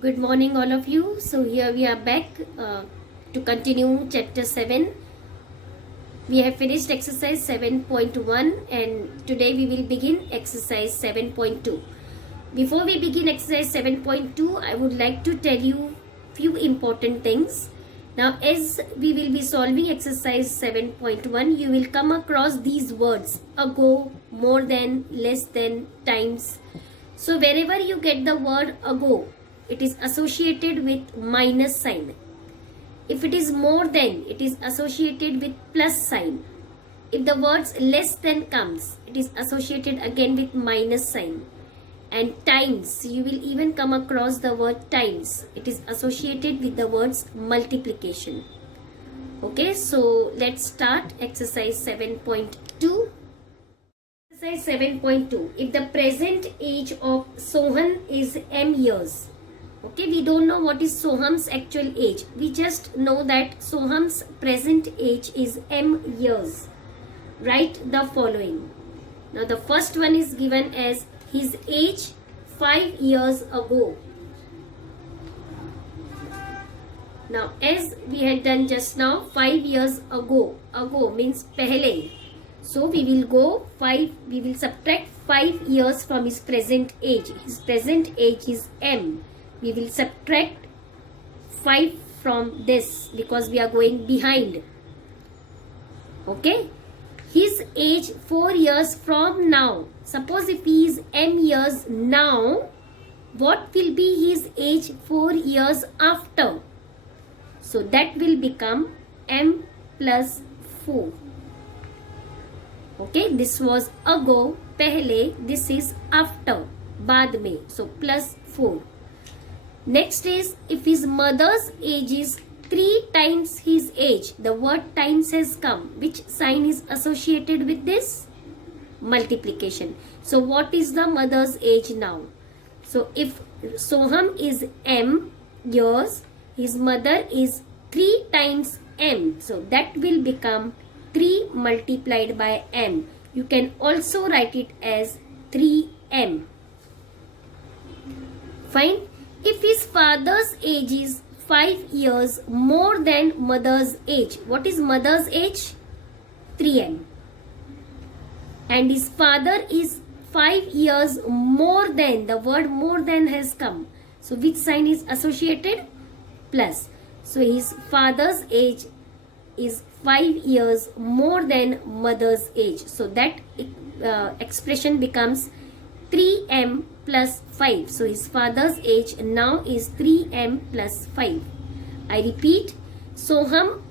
Good morning, all of you. So, here we are back to continue chapter 7. We have finished exercise 7.1 and today we will begin exercise 7.2. Before we begin exercise 7.2, I would like to tell you few important things. Now, as we will be solving exercise 7.1, you will come across these words: ago, more than, less than, times. So, wherever you get the word ago, it is associated with minus sign. If it is more than, it is associated with plus sign. If the words less than comes, it is associated again with minus sign. And times, you will even come across the word times. It is associated with the words multiplication. Okay, so let's start exercise 7.2. Exercise 7.2. If the present age of Sohan is m years. Okay, we don't know what is Soham's actual age. We just know that Soham's present age is m years. Write the following. Now the first one is given as his age 5 years ago. Now as we had done just now, 5 years ago. Ago means pehle. So we will subtract 5 years from his present age. His present age is m. We will subtract 5 from this because we are going behind. Okay. His age 4 years from now. Suppose if he is m years now, what will be his age 4 years after? So that will become m plus 4. Okay, this was ago, pehle, this is after, baad mein. So plus 4. Next is if his mother's age is 3 times his age. The word times has come. Which sign is associated with this? Multiplication. So what is the mother's age now? So if Soham is m years, his mother is 3 times m. So that will become 3 multiplied by m. You can also write it as 3m. Fine. If his father's age is 5 years more than mother's age. What is mother's age? 3m. And his father is 5 years more than. The word more than has come. So which sign is associated? Plus. So his father's age is 5 years more than mother's age. So that expression becomes 3m plus 5. So his father's age now is 3m plus 5. I repeat, Soham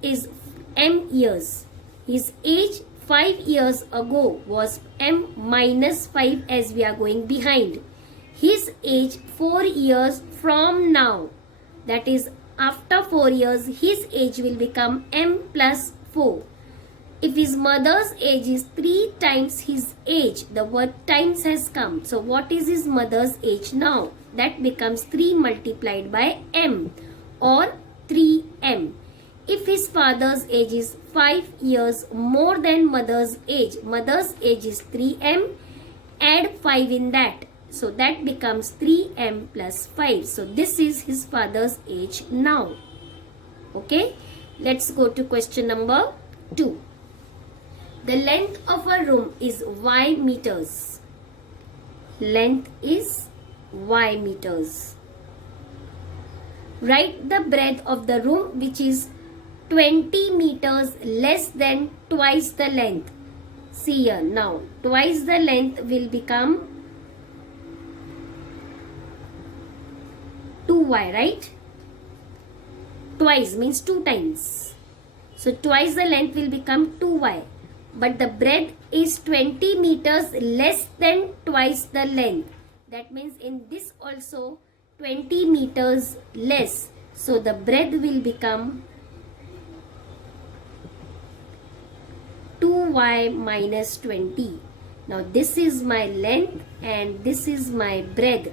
is m years. His age 5 years ago was m minus 5 as we are going behind. His age 4 years from now, that is after 4 years, his age will become m plus 4. If his mother's age is 3 times his age, the word times has come. So what is his mother's age now? That becomes 3 multiplied by m or 3m. If his father's age is 5 years more than mother's age is 3m, add 5 in that. So that becomes 3m plus 5. So this is his father's age now. Okay. Let's go to question number 2. The length of a room is y meters. Length is y meters. Write the breadth of the room which is 20 meters less than twice the length. See here now, twice the length will become 2y, right? Twice means 2 times. So twice the length will become 2y. But the breadth is 20 meters less than twice the length. That means in this also 20 meters less. So the breadth will become 2y minus 20. Now this is my length and this is my breadth.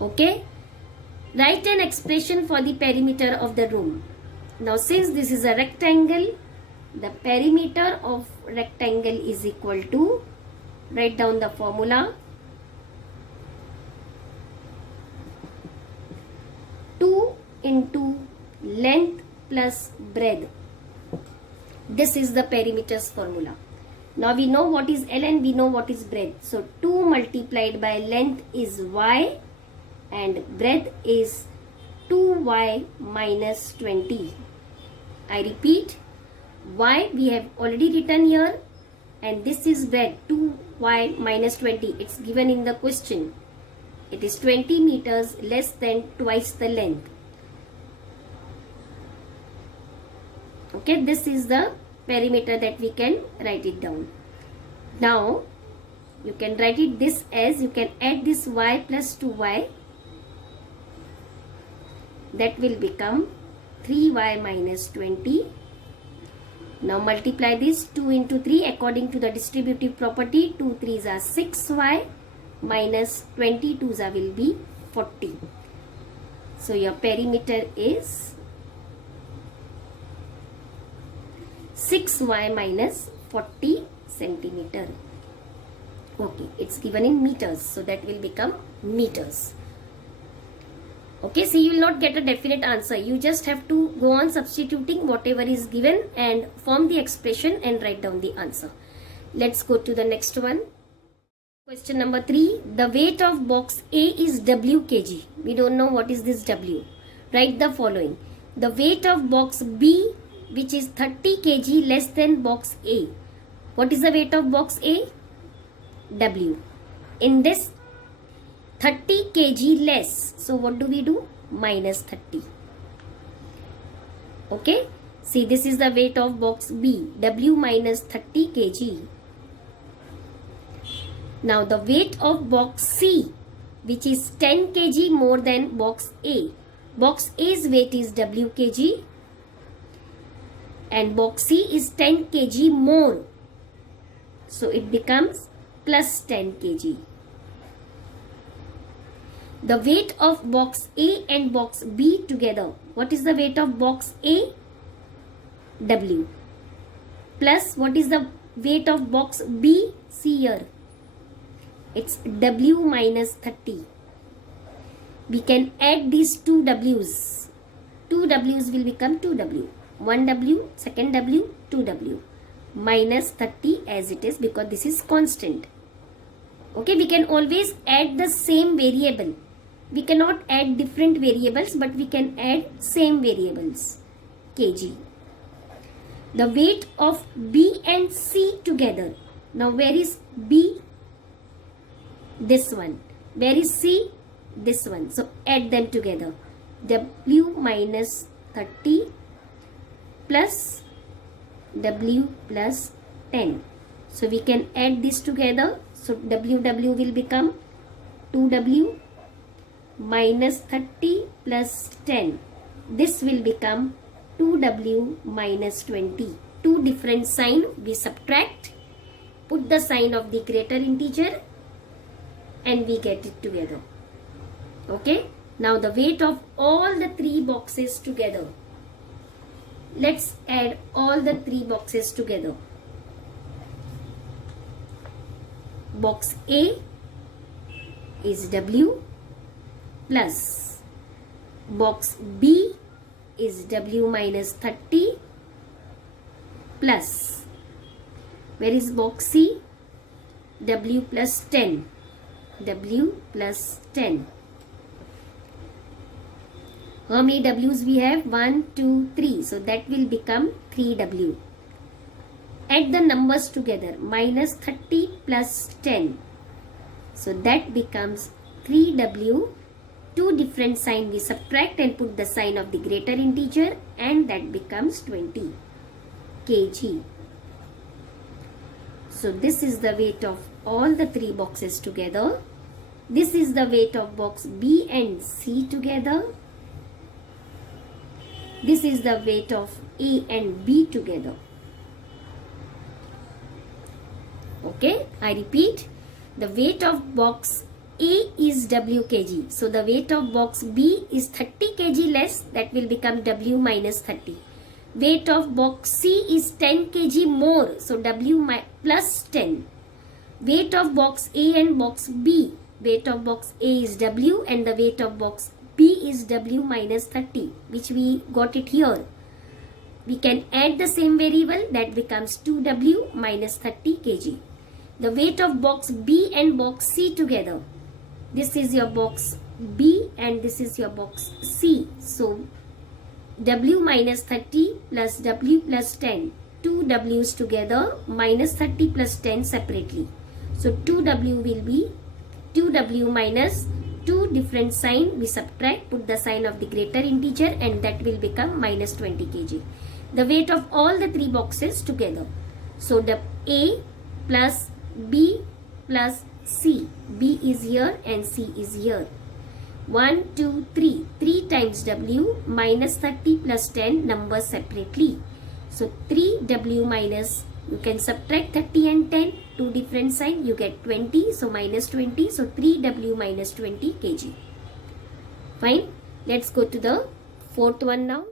Okay. Write an expression for the perimeter of the room. Now since this is a rectangle, the perimeter of rectangle is equal to, write down the formula, into length plus breadth. This is the perimeter's formula. Now we know what is L and we know what is breadth. So 2 multiplied by length is y and breadth is 2y minus 20. I repeat, y we have already written here and this is breadth 2y minus 20. It's given in the question. It is 20 meters less than twice the length. Okay, this is the perimeter that we can write it down. Now you can write it this as, you can add this y plus 2y, that will become 3y minus 20. Now multiply this 2 into 3 according to the distributive property. 2 3s are 6y minus 20 2s will be 40. So your perimeter is 6y minus 40 centimeter. Okay, it's given in meters, so that will become meters. Okay, so you will not get a definite answer. You just have to go on substituting whatever is given and form the expression and write down the answer. Let's go to the next one. Question number 3. The weight of box A is W kg. We don't know what is this W. Write the following. The weight of box B, which is 30 kg less than box A. What is the weight of box A? W. In this 30 kg less. So what do we do? Minus 30. Okay. See, this is the weight of box B. W minus 30 kg. Now the weight of box C, which is 10 kg more than box A. Box A's weight is W kg and box C is 10 kg more. So it becomes plus 10 kg. The weight of box A and box B together. What is the weight of box A? W. Plus what is the weight of box B? See here. It's W minus 30. We can add these two W's. Two W's will become 2W. 1W, second W, 2W. Minus 30 as it is because this is constant. Okay, we can always add the same variable. We cannot add different variables, but we can add same variables. Kg. The weight of B and C together. Now where is B? This one. Where is C? This one. So add them together. W minus 30 plus W plus 10. So we can add this together. So WW will become 2W minus 30 plus 10. This will become 2W minus 20. Two different sign we subtract. Put the sign of the greater integer and we get it together. Okay. Now the weight of all the three boxes together. Let's add all the three boxes together. Box A is W plus box B is W minus 30 plus, where is box C? W plus 10. W plus 10. How many W's we have? 1, 2, 3. So that will become 3W. Add the numbers together. Minus 30 plus 10. So that becomes 3W. Two different sign we subtract and put the sign of the greater integer and that becomes 20 kg. So this is the weight of all the three boxes together. This is the weight of box B and C together. This is the weight of A and B together. Okay, I repeat. The weight of box A is W kg. So the weight of box B is 30 kg less. That will become W minus 30. Weight of box C is 10 kg more. So W plus 10. Weight of box A and box B. Weight of box A is W and the weight of box B is W minus 30, which we got it here. We can add the same variable, that becomes 2W minus 30 kg. The weight of box B and box C together. This is your box B and this is your box C. So W minus 30 plus W plus 10. 2 W's together minus 30 plus 10 separately. So 2W will be 2W minus 2 different sign. We subtract, put the sign of the greater integer, and that will become minus 20 kg. The weight of all the 3 boxes together. So the A plus B plus C. B is here and C is here. 1, 2, 3. 3 times W minus 30 plus 10 numbers separately. So 3W minus, you can subtract 30 and 10. 2 different sign, you get 20. So minus 20. So 3W minus 20 kg. Fine. Let's go to the fourth one now.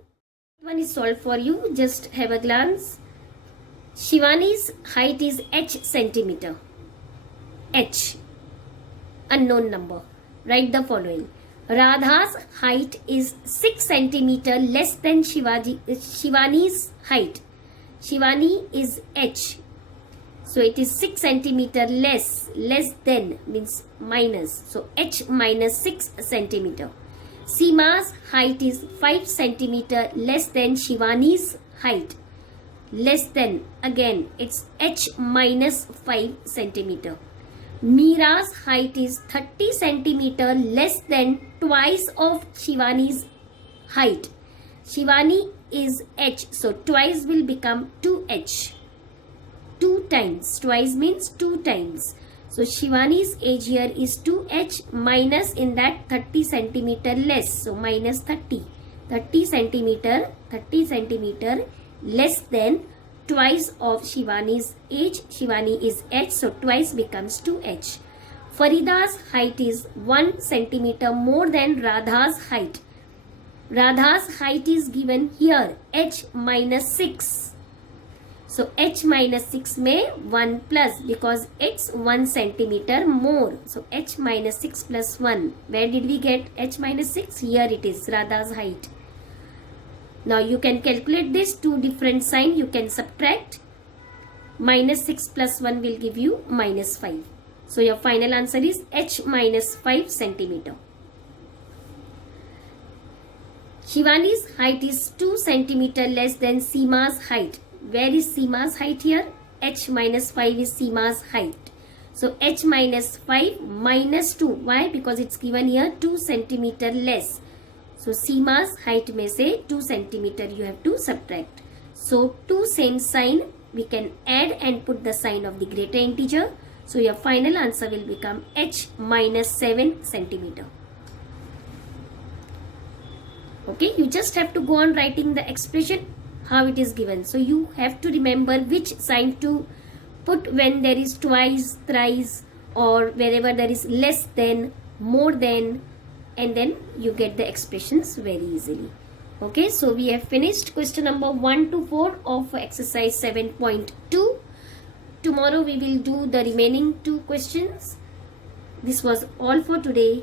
One is solved for you. Just have a glance. Shivani's height is h centimeter. H. Unknown number. Write the following. Radha's height is 6 centimeter less than Shivani's height. Shivani is h. So it is 6 centimeter less. Less than means minus. So h minus 6 centimeter. Seema's height is 5 centimeter less than Shivani's height. Less than, again it's h minus 5 centimeter. Meera's height is 30 centimeter less than twice of Shivani's height. Shivani is h, so twice will become 2h. 2 times, twice means 2 times. So Shivani's age here is 2h minus in that 30 centimeter less. So minus 30. 30 centimeter less than twice of Shivani's age. Shivani is h, so twice becomes 2h. Farida's height is 1 centimeter more than Radha's height. Radha's height is given here, h minus 6. So h minus 6 may 1 plus, because it's 1 centimeter more. So h minus 6 plus 1. Where did we get h minus 6? Here it is, Radha's height. Now you can calculate this, 2 different sign you can subtract. Minus 6 plus 1 will give you minus 5. So your final answer is h minus 5 centimeter. Shivani's height is 2 centimeter less than Seema's height. Where is Seema's height here? H minus 5 is Seema's height. So h minus 5 minus 2. Why? Because it's given here 2 centimeter less. So Seema's height may say 2 centimeter you have to subtract. So 2 same sign we can add and put the sign of the greater integer. So your final answer will become h minus 7 centimeter. Okay, you just have to go on writing the expression how it is given. So you have to remember which sign to put when there is twice, thrice, or wherever there is less than, more than, and then you get the expressions very easily. Okay, so we have finished question number 1 to 4 of exercise 7.2. Tomorrow we will do the remaining 2 questions. This was all for today.